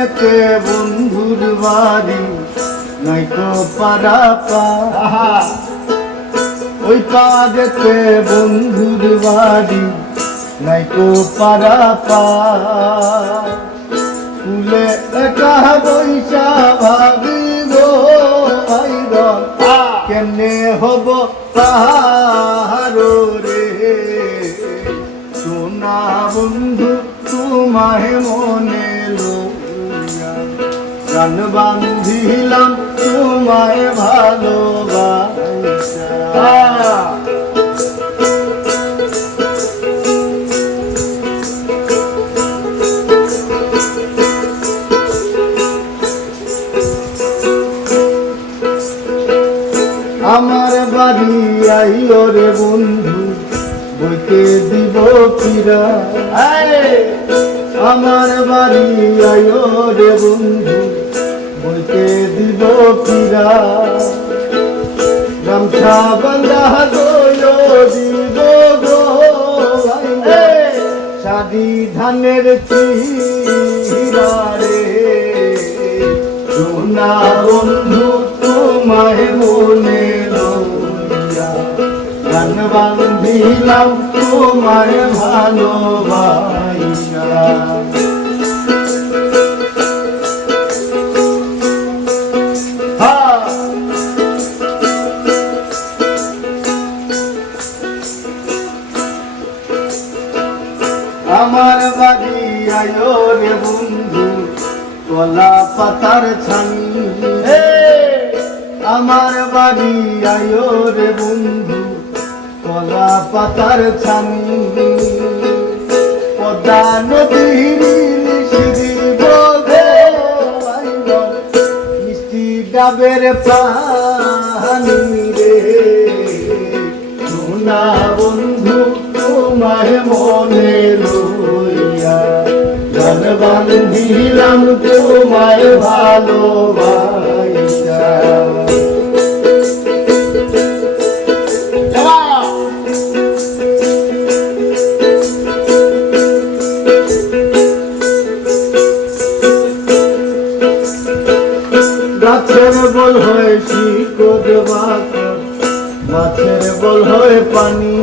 এতে বন্ধুর বাড়ি নাই তো পারা পা ওই পাড়েতে বন্ধুর বাড়ি নাই তো পারা পা। ফুলে একা বৈশা ভাবি গো ভাই কেমনে হব পাহাড়ো রে? সোনা বন্ধু তোমায় মনে লইয়া গান বান্ধিলাম তোমায় ভালোবাসা। আমার বাড়ি আইও রে বন্ধু বইতে দিব কিরা আমার বাড়ি আইও রে বন্ধু বইতে দিব কিরা গামছা বান্ধা দইল দিব গো শাদি ধানের চিরা রে। সোনা বন্ধু বান্ধিলাম তোমায় ভালোবাসা। আমার বাড়ি আয়ো রে বন্ধু, কলা পাতার ছানি। আমার বাড়ি আয়ো রে বন্ধু কলা পাতার ছানি, পদ্মা নদীর মিষ্টি ডাবের পানি রে। সোনা বন্ধু তোমায় মনে লইয়া গান বান্ধিলাম তোমায় ভালোবাসা বল হয় বাকর মাছের বল হয় পানি।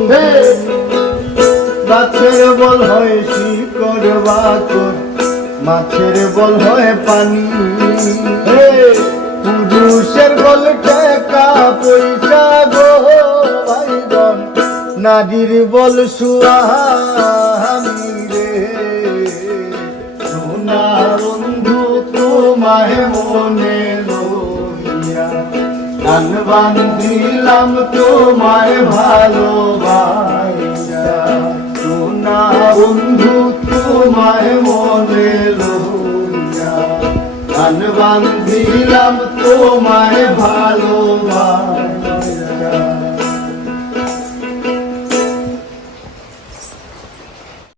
গাছের বল হয় শিকড় বাকর মাছের বল হয় পানি। পুরুষের বল টেকা পয়সা গো ভাইগন নারীর বল সুয়ামি রে। সোনা বন্ধু তোমায় মনে লইয়া গান বান্ধিলাম তোমায় ভালোবাসা। সোনা বন্ধু তোমায় মনে লইয়া। গান বান্ধিলাম তোমায় ভালোবাসা।